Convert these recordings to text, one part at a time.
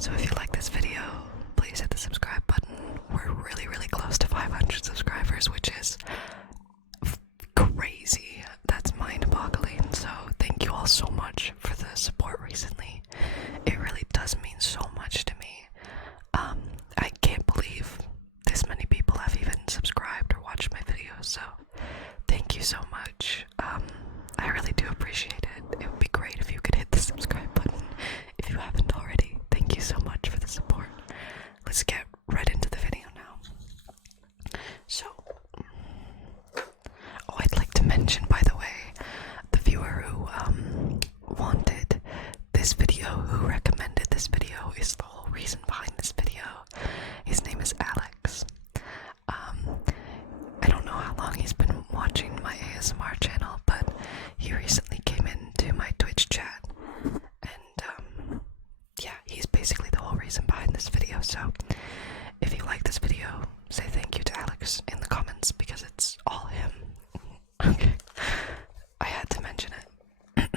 So if you like this video, please hit the subscribe button. We're really close to 500 subscribers, which is crazy. That's mind-boggling. So thank you all so much for the support recently. It really does mean so much to me. I can't believe this many people have even subscribed or watched my videos, so thank you so much. I really do appreciate it. It would be great if you could hit the subscribe button if you haven't already. Thank you so much for the support. Let's get right into the video now. So, I'd like to mention, by the way, the viewer who wanted this video, who recommended this video, is the whole reason behind this video. His name is Alex. I don't know how long he's been watching my ASMR channel, but he recently came into my Twitch chat, and yeah, he's basically the whole reason behind this video. So if you like this video, say thank you to Alex in the comments, because it's all him. Okay, I had to mention it.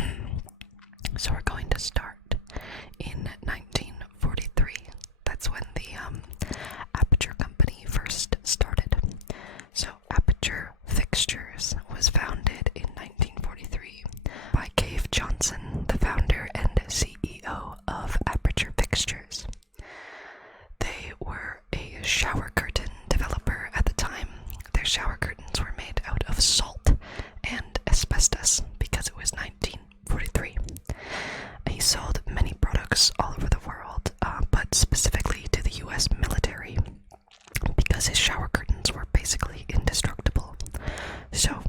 So we're going to start in 1943. That's when the Aperture Company first started. So Aperture Fixtures was founded in 1943 by Cave Johnson, the founder and CEO of Aperture Fixtures. They were a shower curtain developer at the time. Their shower curtains were made out of salt and asbestos because it was 1943. He sold many products all over the world, but specifically to the US military, because his shower curtains were basically indestructible. So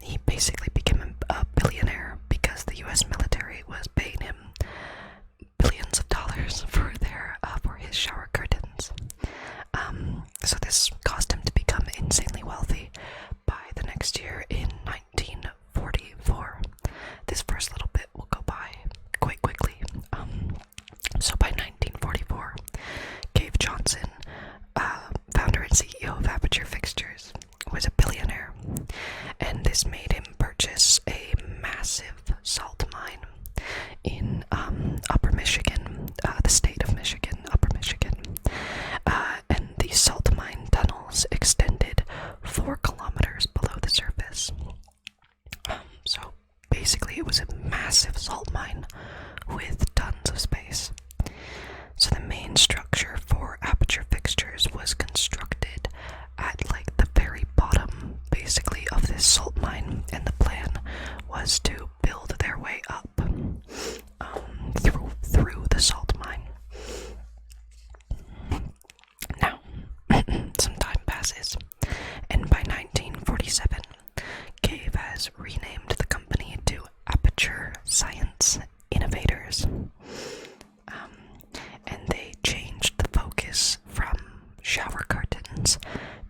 he basically became a billionaire because the US military was paying him billions of dollars for his shower curtains. So this caused him to become insanely wealthy. By the next year, in 1944, this first little bit will go by quite quickly. So by 1944, Cave Johnson, founder and CEO of Aperture Fixtures, was a billionaire, and this made him purchase a massive salt mine in Upper Michigan, the state of Michigan, Upper Michigan, and the salt mine tunnels extended 4 kilometers below the surface. So basically it was a massive salt mine with tons of space. So the main structure for Aperture Fixtures was constructed at like the very bottom, basically, of this salt mine, and the plan was to build their way up through the salt mine. Now, some time passes, and by 1947, Cave has renamed the company to Aperture Science Innovators. And they changed the focus from shower curtains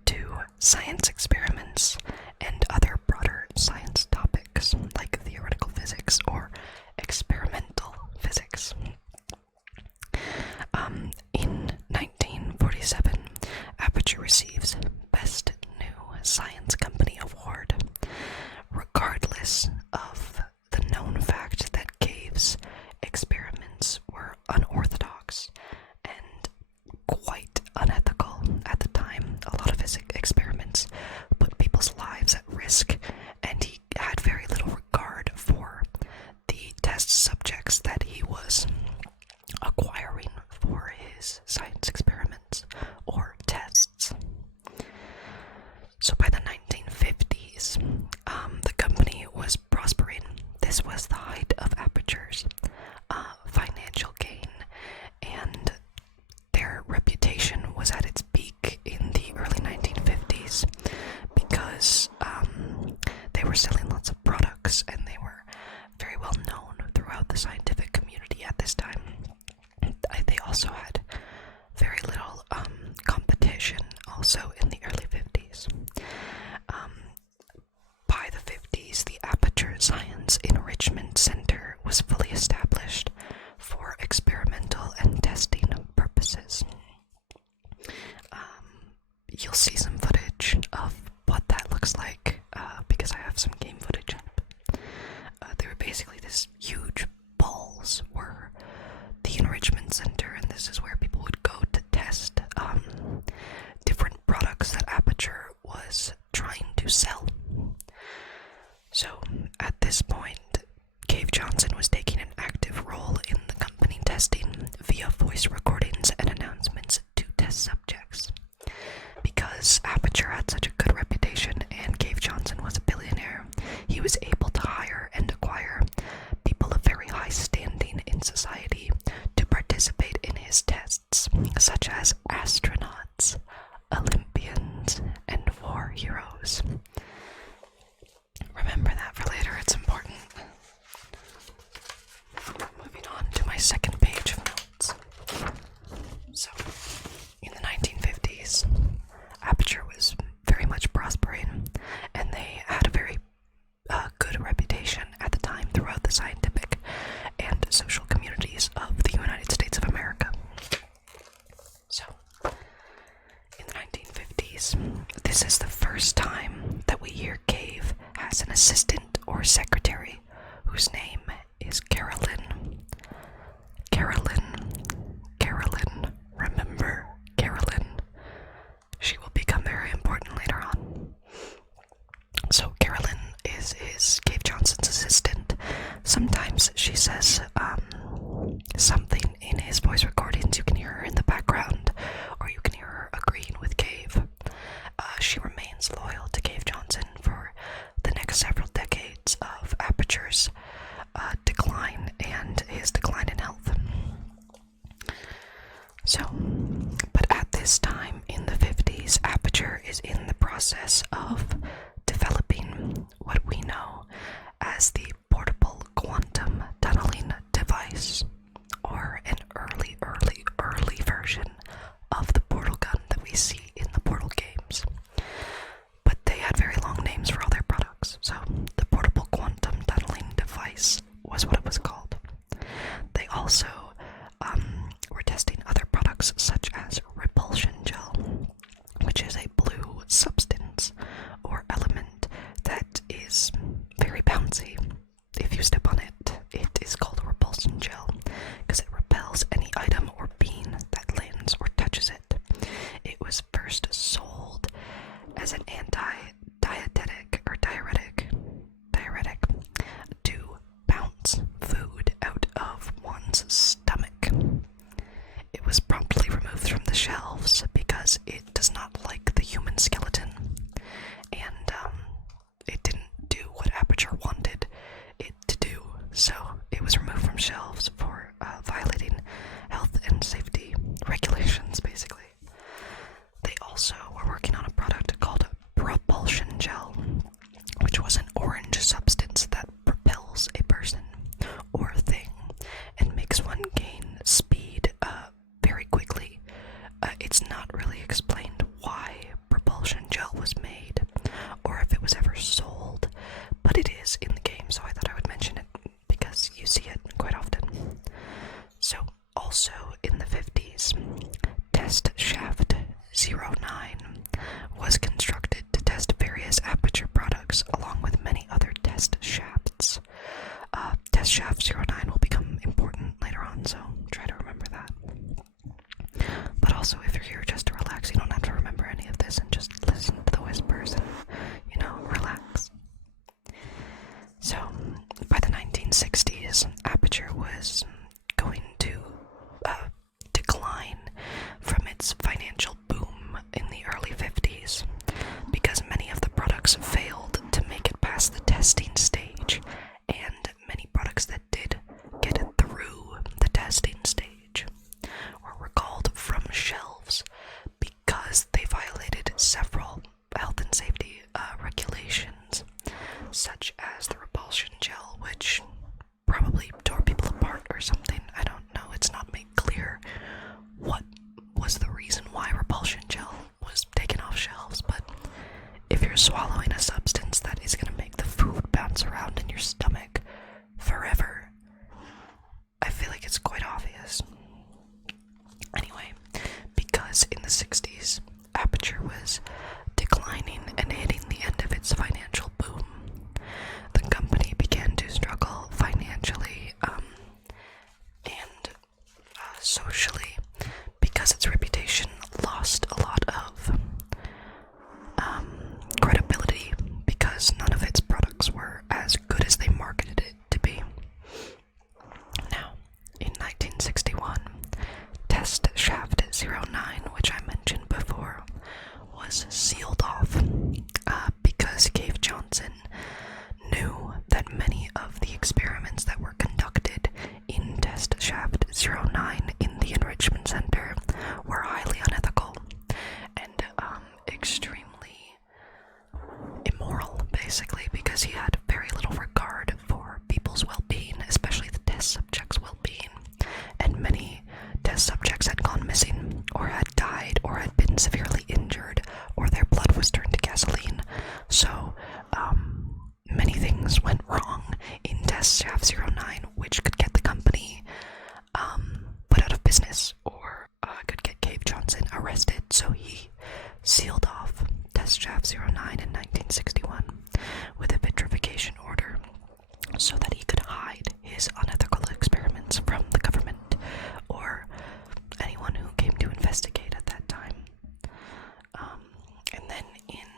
to science experiments and other broader science topics like theoretical physics or experimental physics. In 1947, Aperture receives Best New Science Company Award, regardless of the known fact that Cave's experiments were unorthodox and quite unethical at the time. A lot of his experiments put people's lives at risk, and he had very little regard for the test subjects that he was acquiring for his science experiments or tests. So by the 1950s, the company was prospering. This was the height of Aperture's financial gain, and their reputation was at its peak in the early 1950s because they were selling lots of products, and they were very well known throughout the scientific community at this time. They also had very little competition also in the early 50s. By the 50s, the Aperture Science Enrichment Center was fully established for experimental and testing purposes. You'll see some footage of what that looks like because I have some game footage up. They were basically this huge balls were the enrichment center this is where people would go to test different products that Aperture was trying to sell. So, at this point, Cave Johnson was taking an active role in the company testing via voice recordings and announcements to test subjects. Because Aperture had such a good reputation and Cave Johnson was a billionaire, he was able to hire and acquire people of very high standing in society to participate in his tests, such as astronauts, Olympians, and war heroes. Remember that for later, it's important. Moving on to my second page of notes. So, in the 1950s, Aperture was very much prospering, and they had a very good reputation at the time throughout the scientific and social communities of the United States of America. So, in the 1950s, this is the first time that we hear Cave has an assistant or secretary whose name is Carolyn. Carolyn, remember Carolyn. She will become very important later on. So Carolyn is Cave Johnson's assistant. Sometimes she says something in his voice recordings. You can hear her in the background, or you can hear her agreeing with Cave. She remains loyal to Cave Johnson for the next several decades of Aperture's decline and his decline in health. So, but at this time in the 50s, Aperture is in the process of developing what we know as the portable quantum tunneling device, or an early version of the portal gun that we see in the Portal games. But they had very long names for all their products, so the portable quantum tunneling device was what it was called. They also were testing other products such as repulsion gel, which is a blue substance or element that is very bouncy. If you step on it, it is called a repulsion gel because it repels any item or being that lands or touches it. It was first sold as an anti-diuretic to bounce food out of one's stomach. It was promptly removed from the shelves because it does not like the human skeleton, and it didn't do what Aperture wanted it to do, so it was removed from shelves for violating health and safety regulations, basically. They also were working on a product called propulsion gel, which was an orange substance that propels a person or thing and makes one gain speed very quickly. It's not really explained why propulsion gel was made or if it was ever sold, but it is in the game, so I thought I would mention it because you see it quite often. So, also in the 50s, Test Shaft 09 was constructed to test various Aperture products along with many other test shafts. Test Shaft 09 will become important later on, so try to remember that. But also, if you're here just to relax, you don't have to remember any of this and just listen to the whispers and, relax. So, by the 1960s, Aperture was going to decline from its financial boom in the early 50s because many of the products failed to make it past the testing stage, and many products that did get it through the testing stage were recalled from shelves because they violated several health and safety regulations, such as the repulsion gel, which probably tore people apart or something. I don't know. It's not made clear what was the reason why repulsion gel was taken off shelves, but if you're swallowing a substance that is going to make the food bounce around in your stomach forever, I feel like it's quite obvious. Anyway, because in the 60s, Aperture was declining and hitting the end of its financial boom, the company began to struggle financially and socially. because its reputation lost a lot of credibility because none of its products were as good as they marketed it to be. Now, in 1961, Test Shaft 09, which I mentioned before, was sealed off because Cave Johnson knew that many of the experiments that were conducted in Test Shaft 09 in the Enrichment Center were highly unethical and extremely immoral, basically, because he had very little regard for people's well-being, especially the test subjects' well-being, and many test subjects had gone missing, or had died, or had been severely injured, or their blood was turned to gasoline. So, many things went wrong in Test Shaft 09, which could get the company put out of business, or could get Cave Johnson arrested. So he sealed off Test Shaft 09 in 1961 with a vitrification order so that he could hide his unethical experiments from the government or anyone who came to investigate at that time. And then in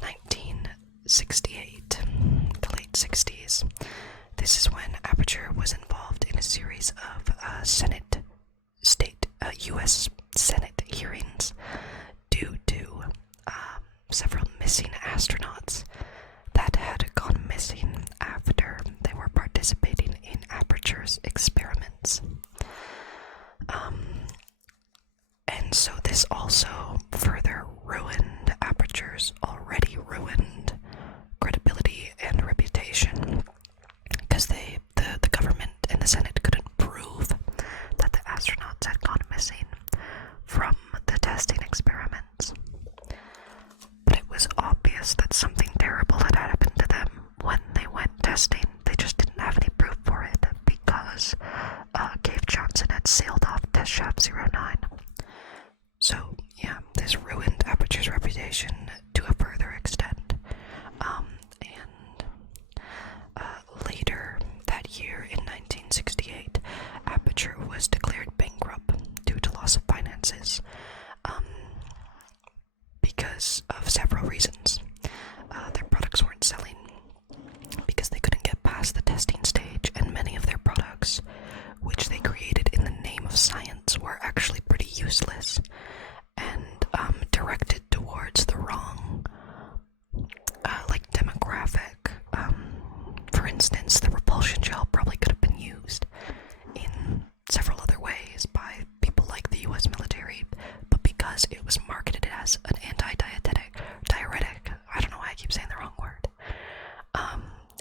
1968, the late 60s, this is when Aperture was involved in a series of U.S. Senate hearings due to several missing astronauts that had gone missing after they were participating in Aperture's experiments. And so this also further ruined Aperture's already ruined credibility and reputation, because the government and the Senate couldn't prove that the astronauts had gone missing from the testing experiments. But it was obvious that something terrible had happened to them when they went testing. They just didn't have any proof for it because Cave Johnson had sailed off Test Shaft 09. So, yeah, this ruined Aperture's reputation to a further extent. Later that year, in 1968, Aperture was declared bankrupt due to loss of finances because of several reasons. Their products weren't selling because they couldn't get past the testing stage, and many of their products, which they created in the name of science, were actually pretty useless and directed towards the wrong demographic. For instance, the repulsion gel probably could have been used in several other ways by people like the US military, but because it was marketed as an diuretic, I don't know why I keep saying the wrong word,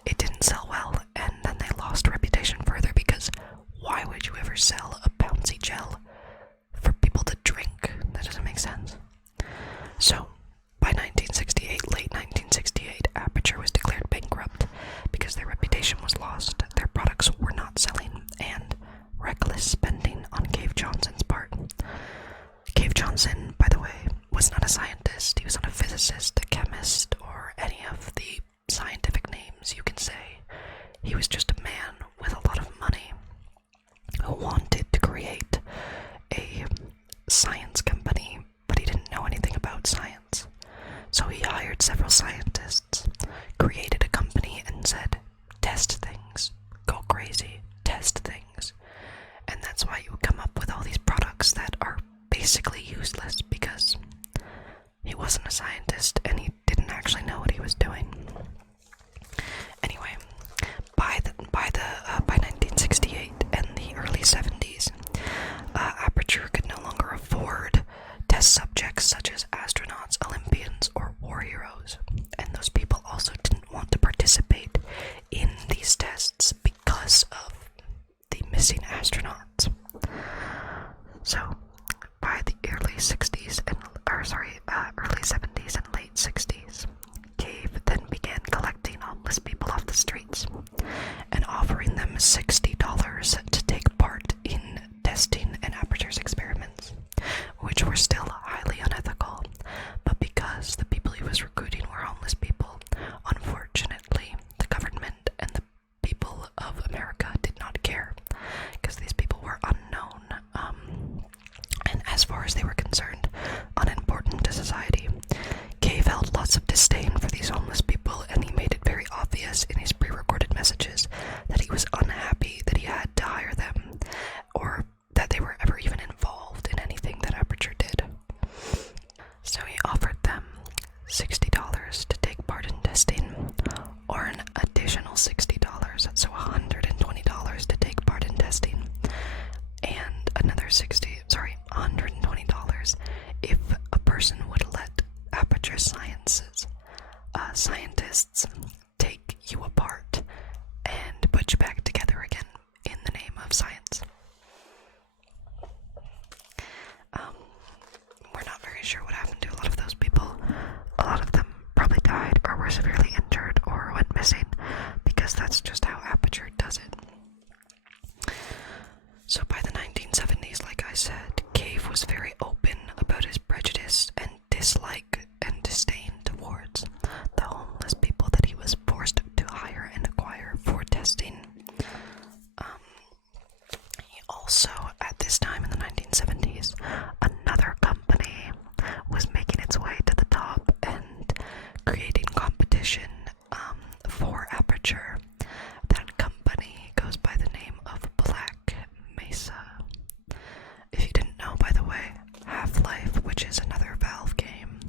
it didn't sell well, and then they lost reputation further, because why would you ever sell a bouncy gel for people to drink? That doesn't make sense. So, by late 1968, Aperture was declared bankrupt because their reputation was lost, their products were not selling, and reckless spending on Cave Johnson's part. Cave Johnson, by the way, was not a scientist. He was not a physicist, a chemist, or any of the scientific names you can say. He was just a man with a lot of money who wanted to create a science company, but he didn't know anything about science. So he hired several scientists, created a company, and said, test things, go crazy, test things. And that's why you come up with all these products that are basically useless, because he wasn't a scientist and he didn't actually know what he was doing. Anyway, by 1968 and the early 70s, Aperture could no longer afford test subjects such as astronauts, Olympians, or war heroes, and those people also didn't want to participate in these tests because of the missing astronauts. So, by the early 70s and late 60s, Cave then began collecting homeless people off the streets and offering them $60 to take part in testing and Aperture's experiments, which were still highly unethical. But because the people he was recruiting were homeless people, unfortunately, the government and the people of America did not care, because these people were unknown. another $120 if a person would let Aperture scientists take you apart and put you back together again in the name of science. We're not very sure what happened to a lot of those people. A lot of them probably died or were severely injured or went missing, because that's just how Aperture does it. So by the 1970s, like I said, Cave was very open about his prejudice and dislike and disdain towards the homeless people that he was forced to hire and acquire for testing. He also, at this time in the 1970s, another company was making its way to the top and creating competition for Aperture. That company goes by the name of Black Mesa. If you didn't know, by the way, Half-Life, which is another Valve game,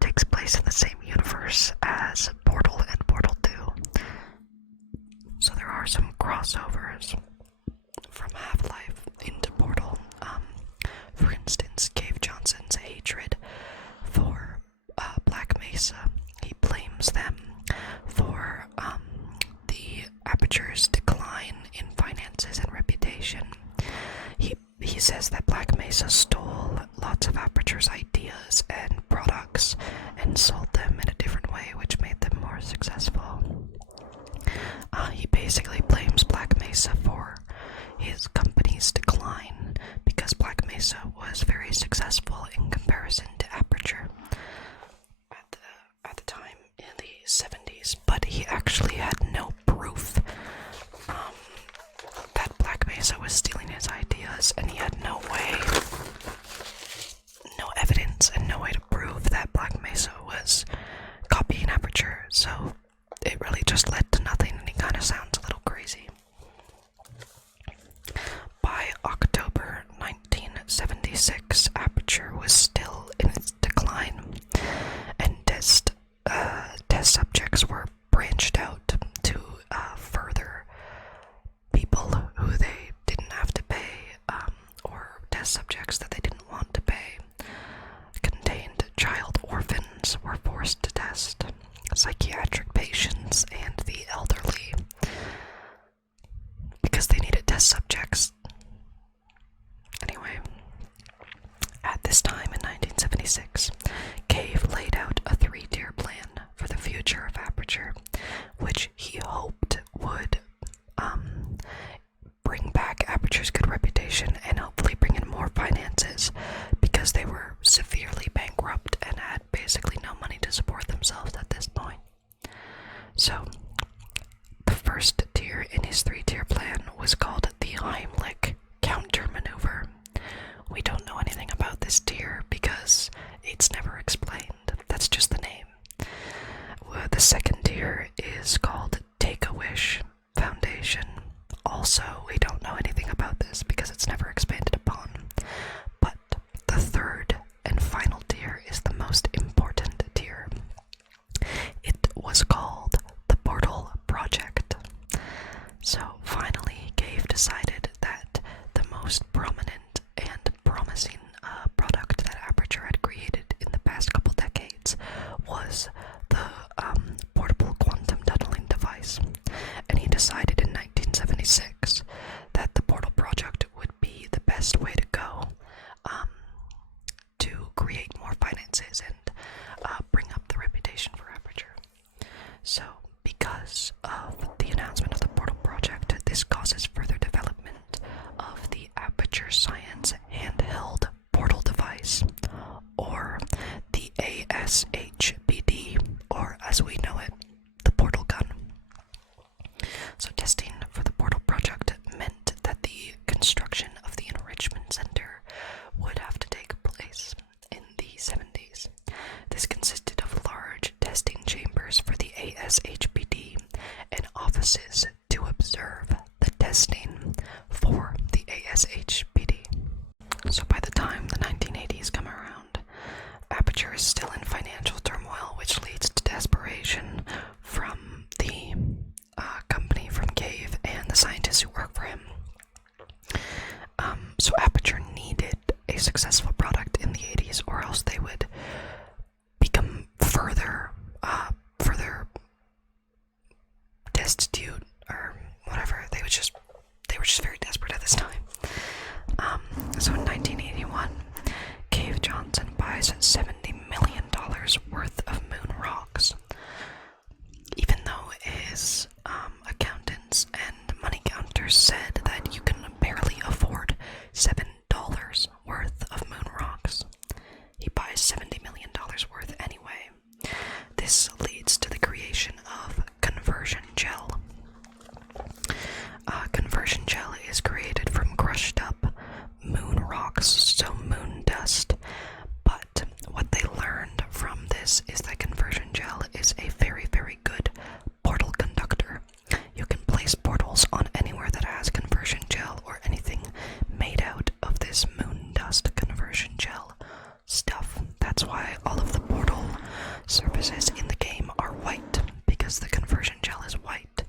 takes place in the same universe as Portal and Portal 2. So there are some crossovers from Half-Life into Portal. For instance, Cave Johnson's hatred for Black Mesa. He blames them for the Aperture's decline in finances and reputation. He says that Black Mesa stole lots of Aperture's ideas and products and sold them in a different way, which made them more successful. He basically blames Black Mesa for his company's decline because Black Mesa was very successful in comparison to Aperture at the time in the 70s, but he actually had no proof that Black Mesa was stealing his ideas, and he had no evidence and no way to prove that Black Mesa was copying Aperture, so it really just led to nothing, and he kind of sounds a little crazy. By October 1976, Aperture was still in its decline, and test subjects were branched out to further people who they didn't have to pay, or test subjects that they didn't want to pay. Contained child orphans were forced to test, psychiatric patients, and the elderly, because they needed test subjects. Anyway, at this time in 1976, Cave laid out a 3-tier plan for the future of Aperture, which he hoped would bring back Aperture's good reputation and hopefully bring in more finances, because they were severely bankrupt and had basically no money to support themselves at this point. So, the first tier in his 3-tier plan was called the Heimlich counter maneuver. We don't know anything about this tier because it's never explained. That's just the name. The second tier is called Take-A-Wish Foundation. Also, we don't know anything about this because it's never expanded upon. But the third and final tier is the most important tier. It was called the Portal Project. So finally, Cave decided that the most prominent and promising product that Aperture had created in the past couple decades was the portable quantum tunneling device. And he decided in 1976 that the Portal Project would be the best way to go to create more finances and bring up the reputation for Aperture. So, because of the announcement of the Portal Project, this causes further development of the Aperture Science handheld portal device, or the ASHPD, or as we know it, the portal gun. So testing for the Portal Project meant that the construction of the Enrichment Center would have to take place in the 70s. This consisted of large testing chambers for the ASHPD and offices to observe the testing for the ASHPD. So by the time the 1980s come around, Aperture is still in financial turmoil, which leads to desperation from the company, from Cave, and the scientists who work for him. So Aperture needed a successful product in the 80s, or else they would become further destitute, or whatever. They were just very desperate at this time. So in 1981, Cave Johnson buys $70 million worth of moon rocks. Even though his accountants and money counters said that you can barely afford $7 worth of moon rocks, he buys $70 million worth anyway. This leads to the creation of conversion gel. Conversion gel is created from crushed up moon rocks, so moon dust. But what they learned from this is that conversion gel is a very, very good portal conductor. You can place portals on anywhere that has conversion gel or anything made out of this moon dust conversion gel stuff. That's why all of the portal surfaces in the game are white, because the conversion gel is white.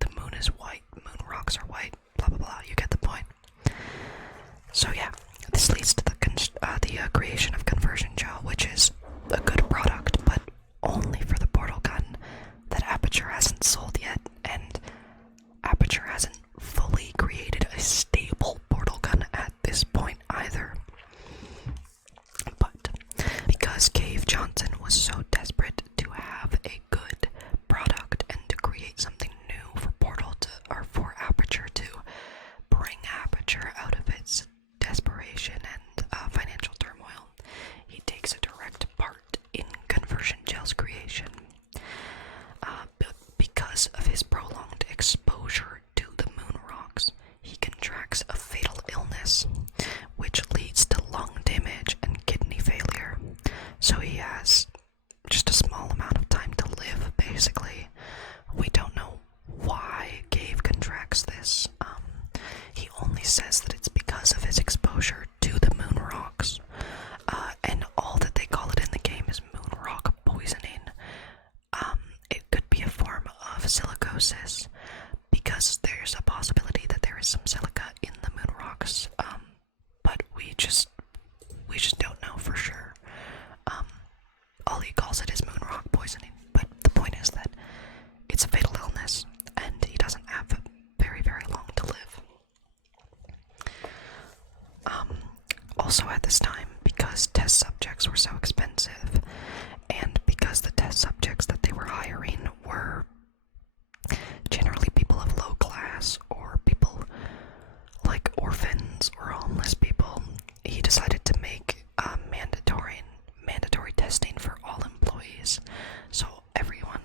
The moon is white, moon rocks are white, blah blah blah, you get the point. So yeah, this leads to the creation of conversion gel, which is a good product, but only for the portal gun that Aperture hasn't sold yet, and Aperture hasn't fully created a stable portal gun at this point either. But because Cave Johnson was so desperate to have a good product and to create something new for for Aperture to bring Aperture out of its desperation and financial turmoil, he takes a direct part in conversion gel's creation. But because of his prolonged exposure to the moon rocks, he contracts a fatal illness, which leads to lung damage and kidney failure. So he has just a small amount of time to live, basically. We don't know why Cave contracts this. He only says that it's because of his exposure to the moon rocks. And all that they call it in the game is moon rock poisoning. It could be a form of silicosis, because there's a possibility that there is some silica in the moon rocks. But we just don't know for sure. All he calls it is moon rock poisoning. But the point is that it's a fatal illness, and he doesn't have very, very long to live. Also at this time, because test subjects were so expensive, and because the test subjects that they were hiring were generally people of low class, or people like orphans or homeless people, he decided to make mandatory testing for all employees. So everyone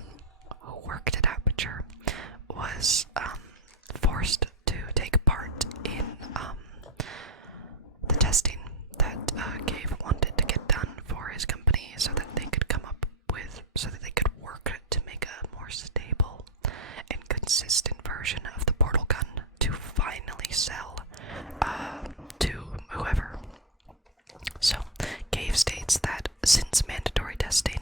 who worked at Aperture was forced to take part in the testing that Cave wanted to get done for his company, so that they could work to make a more stable and consistent version of the portal gun to finally sell to whoever. So Cave states that since mandatory testing,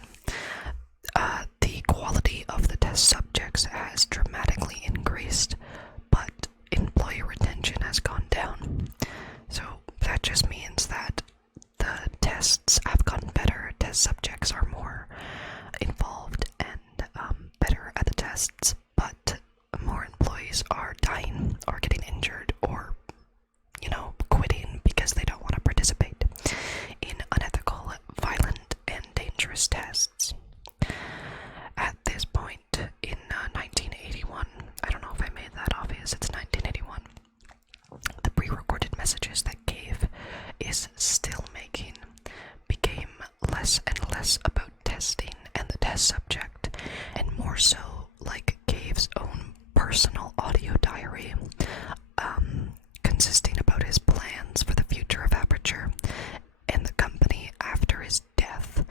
the quality of the test subjects has dramatically increased, but employee retention has gone down. So that just means that the tests have gotten better, test subjects are more involved and better at the tests, but more employees are dying or getting injured or, quitting because they don't want to participate in unethical, violent, and dangerous tests. At this point in 1981, I don't know if I made that obvious, it's 1981, the pre-recorded messages that Cave is still making became less and less about testing and the test subject, and more so like Cave's own personal audio diary, consisting about his plans for the future of Aperture and the company after his death.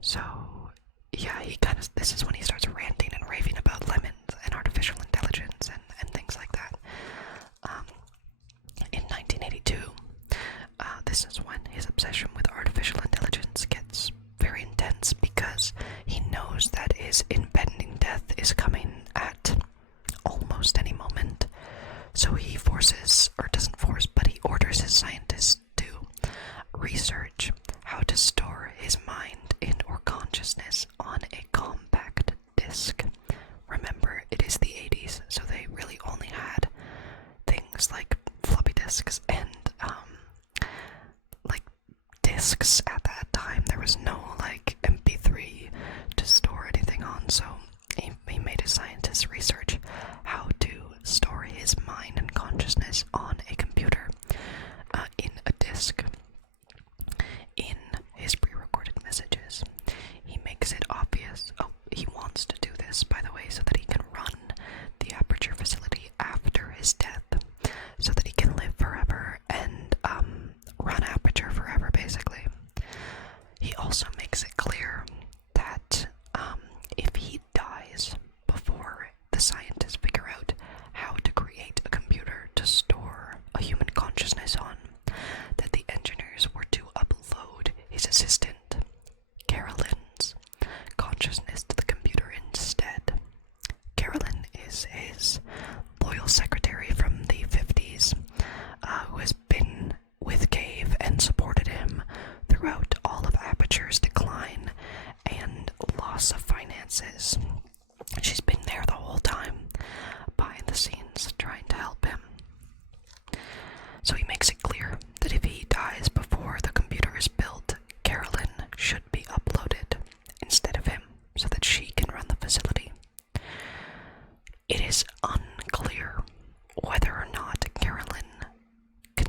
So yeah, this is when he starts ranting and raving about lemons and artificial intelligence and things like that. In 1982, this is when his obsession with artificial intelligence gets very intense, because he knows that his impending death is coming at almost any moment. So he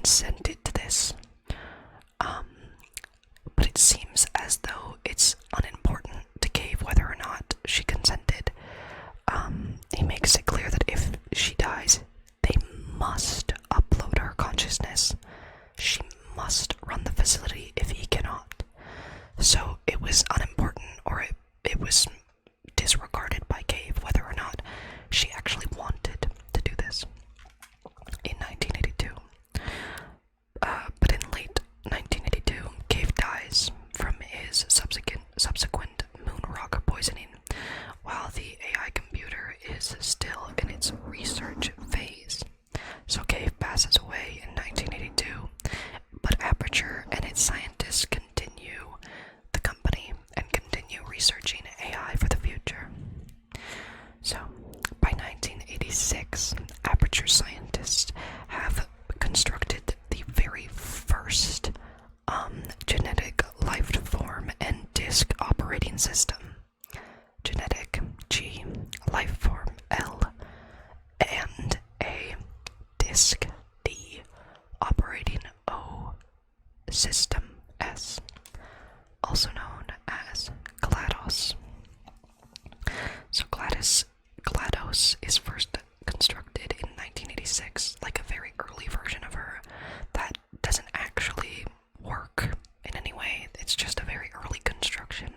consented to this. But it seems as though it's unimportant to Cave whether or not she consented. He makes it clear that if she dies, they must upload her consciousness. She must run the facility if he cannot. So it was unimportant, or it was disregarded by Cave whether or not she actually wanted to do this in 1982. But in late 1982, Cave dies from his subsequent moon rock poisoning, while the AI computer is still in its research phase. So Cave passes away in 1982, but Aperture and its scientists continue the company and continue researching AI for the future. So, by 1986, Aperture scientists have constructed the very first genetic life form and disk operating system. Genetic G, life form L, and a disk D, operating O, system S, also known as GLaDOS. So GLaDOS is first constructed in 1986, like a very early version of her that doesn't actually work in any way. It's just a very early construction.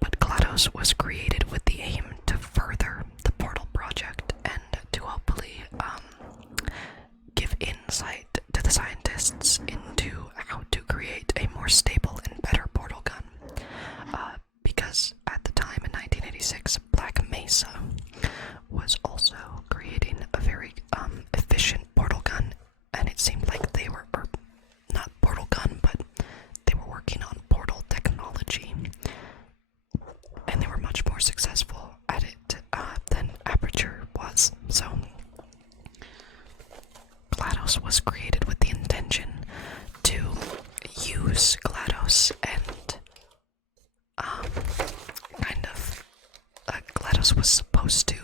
But GLaDOS was created with the aim to further the Portal project and to hopefully give insight to the scientists into how to create a more stable and better portal gun. Because at the time in 1986, Black Mesa was also creating a very efficient portal gun, and it seemed like they were, or not portal gun, but they were working on portal technology, and they were much more successful at it than Aperture was. So GLaDOS was created with the intention to use GLaDOS and GLaDOS was supposed to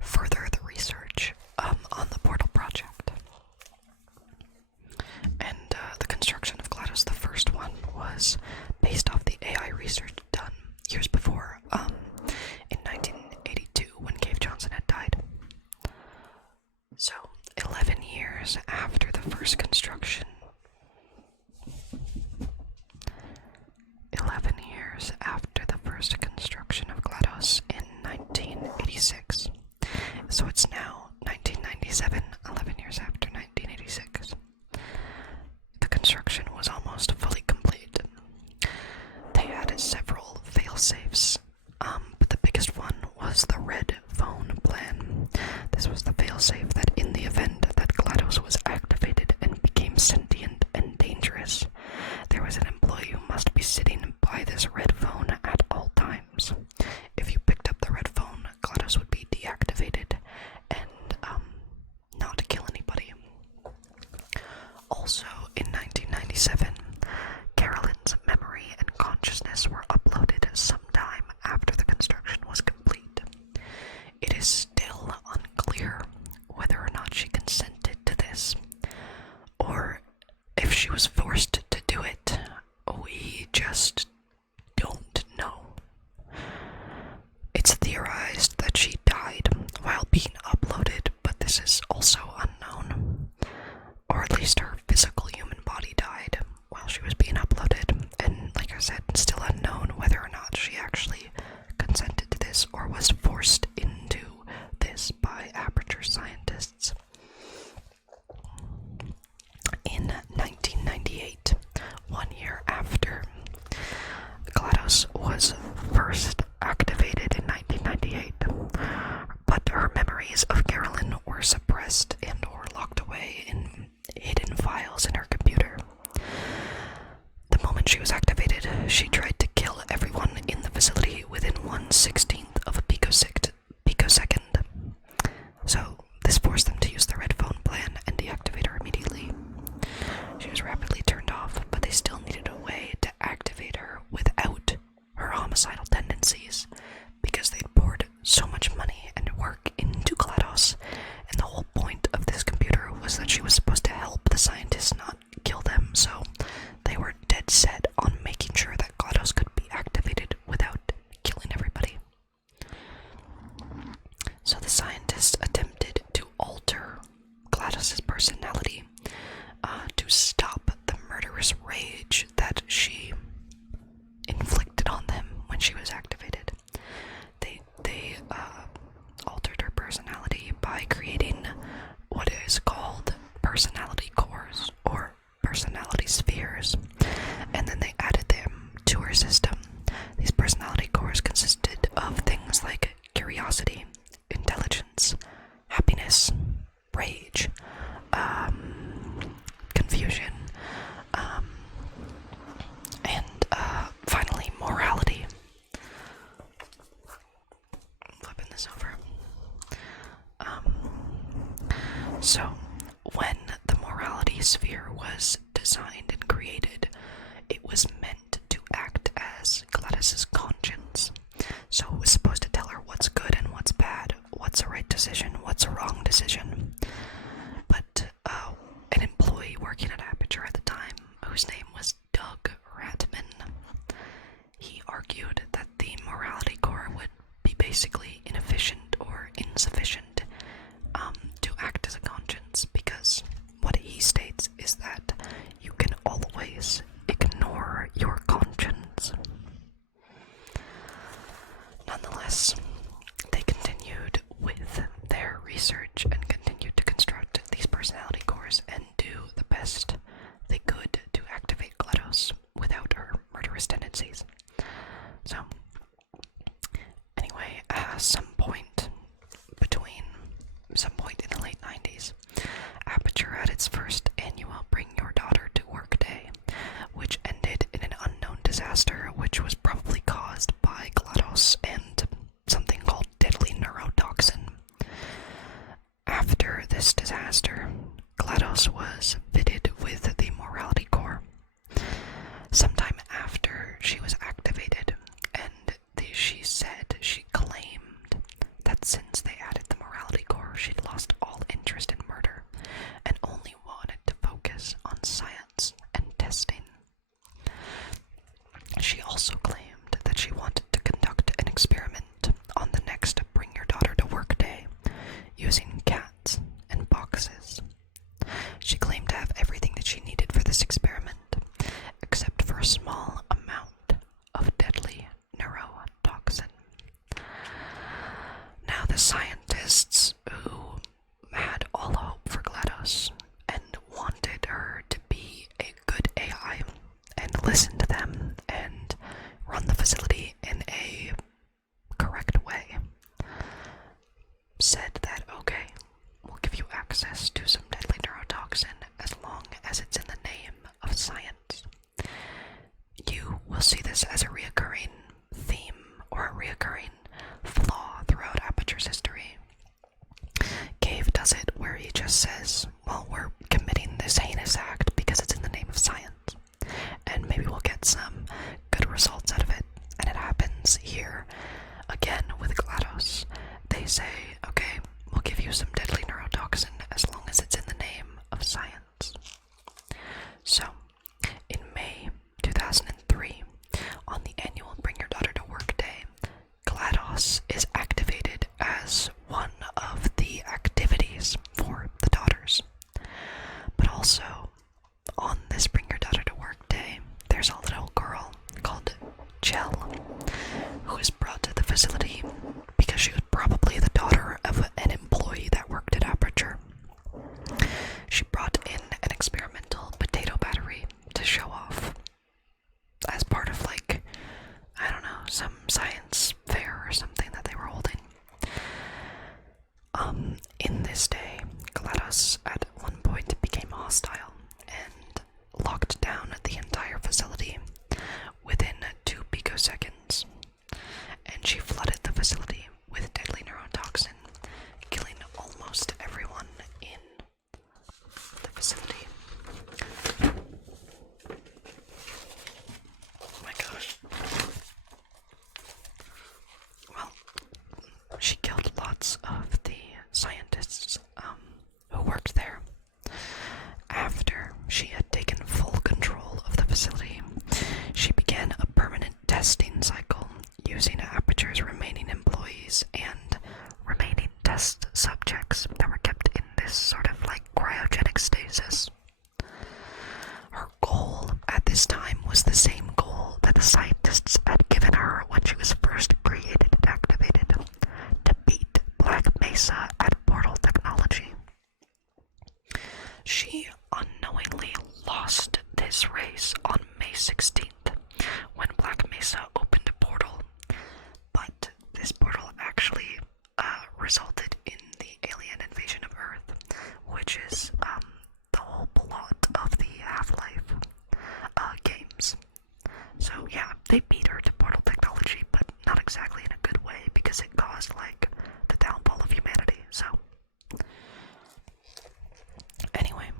further the research on the Portal project. And the construction of GLaDOS, the first one, was based off the AI research done years before, in 1982, when Cave Johnson had died. So, 11 years after the first construction, 11 years after the first construction of GLaDOS in 1986. So it's now 1997, 11 years after 1986. The construction was almost fully complete. They added several fail-safes, but the biggest one was the red phone plan. This was the fail-safe that in the event that GLaDOS was activated and became sentient and dangerous, there was an employee who must be sitting by this red phone at all times. If you picked up the red phone, GLaDOS would be deactivated and not kill anybody. Also, in 1997, Carolyn's memory and consciousness were uploaded sometime after the construction was complete. It is still unclear whether or not she consented to this, or if she was forced to do it. We just don't know. It's theorized that she died while being uploaded, but this is also unknown. Or at least her physical human body died GLaDOS's personality to stop the murderous rage that she inflicted on them when she was activated. They altered her personality by creating what is called personality cores or personality spheres, and then they added them to her system. These personality cores consisted of things like curiosity, intelligence, happiness, rage, confusion, and finally morality. Flipping this over. So when the morality sphere was designed and created, it was meant to act as GLaDOS's conscience. So it was supposed to tell her what's good and what's bad, what's a right decision, what's a wrong decision. But an employee working at Aperture at the time, whose name was Doug Ratman, he argued that the morality core would be basically inefficient or insufficient to act as a conscience, because what he states is that you can always ignore your conscience. Nonetheless, they continued with their research and continued to construct these personality cores and do the best they could to activate GLaDOS without her murderous tendencies. So, anyway, some point in the late 90s, Aperture had its first annual Bring Your Daughter to Work Day, which ended in an unknown disaster which was probably caused by GLaDOS and something called deadly neurotoxin. After this disaster, GLaDOS was fitted with the morality core. Sometime after she was activated, and she claimed that since they added the morality core, she'd lost all interest in murder and only wanted to focus on science and testing. She also claimed that she wanted to conduct an experiment on the next Bring Your Daughter to Work Day using cats and boxes. She claimed to have everything that she needed for this experiment, except for a small amount of deadly neurotoxin. Now, the scientists who had all hope for GLaDOS and wanted her to be a good AI and listen to them and run the facility in a correct way said that, okay, we'll give you access to some deadly neurotoxin as long as it's in the name of science. You will see this as a reoccurring theme or a reoccurring flaw throughout Aperture's history. Cave does it where he just says, well, we're committing this heinous act because it's in the name of science, and maybe we'll get some good results out of it. And it happens here again with GLaDOS. They say, okay, we'll give you some deadly neurotoxin as long as it's in the name of science. So, in May 2003, on the annual Bring Your Daughter to Work Day, GLaDOS is activated as one of the activities for the daughters. But also, on this Bring Your Daughter to Work Day, there's a little girl called Jell, who is brought to the facility because she was probably the daughter of an employee that worked at Aperture. She brought in an experimental potato battery to show off as part of, like, I don't know, some science fair or something that they were holding. In this day, GLaDOS at one point became hostile and locked down the entire facility within 2 picoseconds, and she flooded the facility with deadly neurotoxin, killing almost everyone in the facility. Oh my gosh. Well, she killed lots of the scientists who worked there. cryogenic stasis. Her goal at this time was the same goal that the scientists had given her when she was first created and activated: to beat Black Mesa at portal technology. She unknowingly lost this race on May 16th when Black Mesa opened a portal, but this portal actually resulted in the alien invasion of Earth, which is the whole plot of the Half-Life games. So yeah, they beat her to portal technology, but not exactly in a good way, because it caused like the downfall of humanity. So anyway,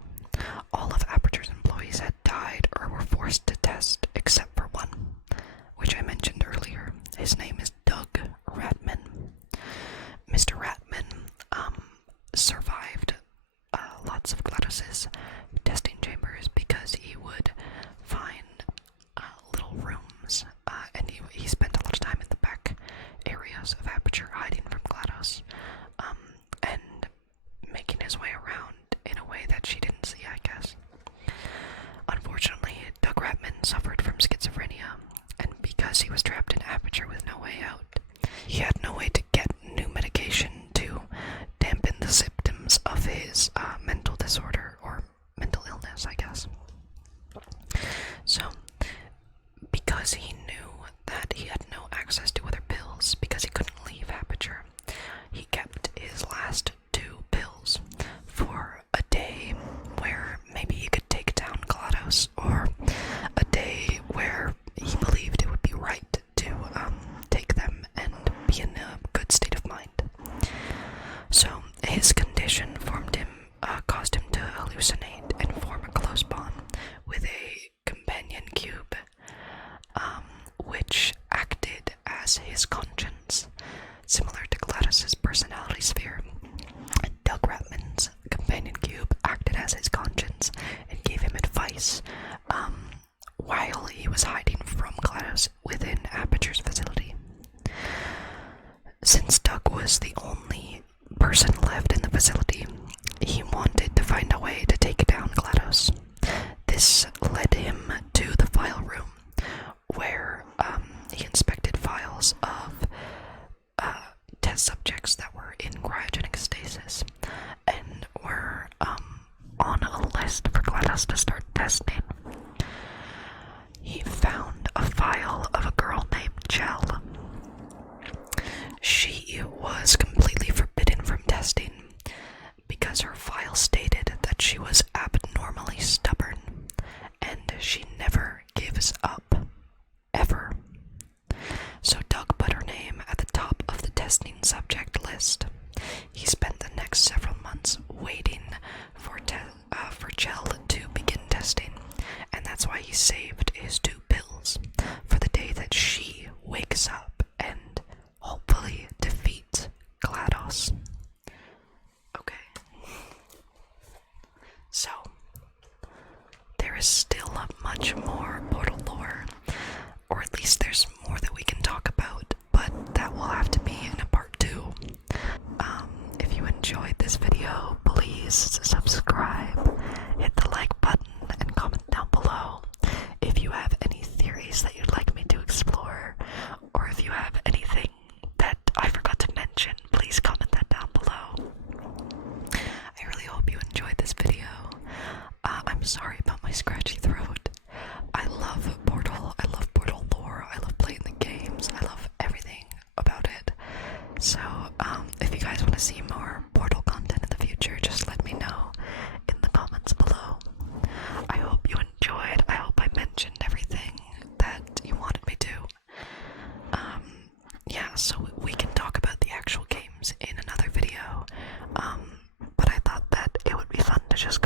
all of Aperture's employees had died or were forced to test except for one, which I mentioned earlier. His name is Doug Ratman. Mr. Ratman survived lots of GLaDOS's testing chambers because he would find little rooms, and he spent a lot of time in the back areas of Aperture hiding from GLaDOS, and making his way around in a way that she didn't see, I guess. Unfortunately, Doug Ratman suffered from schizophrenia, and because he was trapped in Aperture with no way out, he had no way to get new medication to dampen the symptoms of his mental disorder, or mental illness, I guess. So, because he knew that he had no access to other pills, because he couldn't leave Aperture, he kept his last 2 pills for a day where maybe he could take down GLaDOS, or a day where he believed it would be right to take them and be in a good state of mind. So his condition caused him to hallucinate and form a close bond with a companion cube, which acted as his conscience, similar to GLaDOS's personality sphere. Doug Ratman's companion cube acted as his conscience and gave him advice while he was hiding from GLaDOS within Aperture's facility. Since Doug was the only person left in the facility, he wanted to find a way to take down GLaDOS. This led him to the file room, where he inspected files of test subjects that were in cryogenic stasis and were on a list for GLaDOS to start testing. He found a file of a girl named Chell. She was completely forbidden from testing because her file stated that she was abnormally stubborn and she never gives up, ever. So Doug put her name at the top of the testing subject list. He spent the next several months waiting for Chell to begin testing, and that's why he saved his 2 pills for the day that she wakes up and hopefully defeats GLaDOS. Okay. So, there is still much more Portal lore, or at least there's more that we can talk about, but that will have to be in a part 2. If you enjoyed this video, please subscribe, hit the like button, and comment down below if you have any theories that you'd like me to explore, or if you have anything that I forgot to mention, please comment that down below. I really hope you enjoyed this video. I'm sorry about my scratchy throat. I love Portal. I love Portal lore. I love playing the games. I love everything about it. So, if you guys want to see more Portal content in the future, just let me know in the comments below. I hope you enjoyed. I hope I mentioned everything that you wanted me to. Yeah, so we can talk about the actual games in another video. But I thought that it would be fun to just